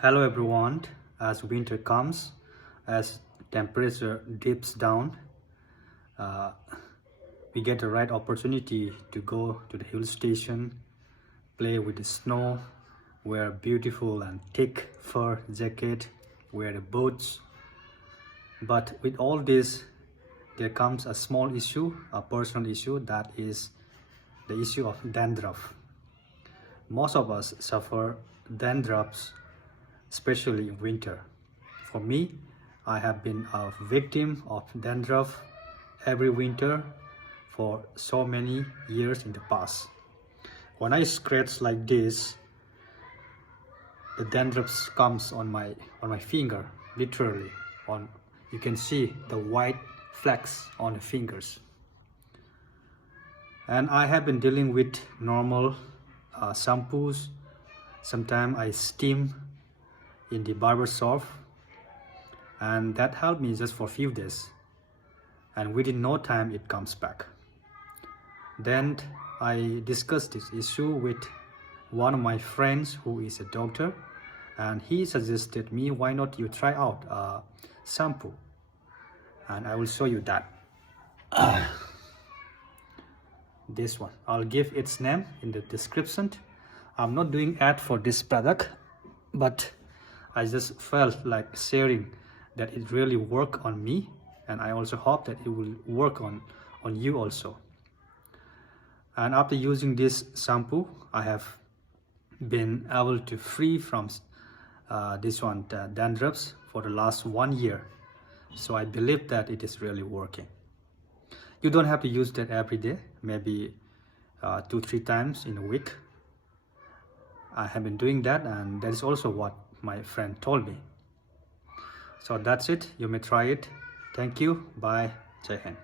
Hello everyone. As winter comes, as temperature dips down, uh, we get the right opportunity to go to the hill station, play with the snow, wear beautiful and thick fur jacket, wear the boots. But with all this, there comes a small issue, a personal issue, that is the issue of dandruff. Most of us suffer dandruffs, especially in winter. For me, I have been a victim of dandruff every winter for so many years in the past. When I scratch like this, the dandruff comes on my finger, literally. You can see the white flecks on the fingers. And I have been dealing with normal shampoos. Sometimes I steam in the barber shop, and that helped me just for a few days, and within no time it comes back. Then I discussed this issue with one of my friends who is a doctor, and he suggested me, why not you try out a shampoo, and I will show you that. This one, I'll give its name in the description. I'm not doing ad for this product, but I just felt like sharing that it really worked on me, and I also hope that it will work on you also. And after using this shampoo, I have been able to free from dandruffs for the last 1 year. So I believe that it is really working. You don't have to use that every day, maybe 2-3 times in a week. I have been doing that, and that is also what my friend told me. So that's it. You may try it. Thank you. Bye. Jai Hind.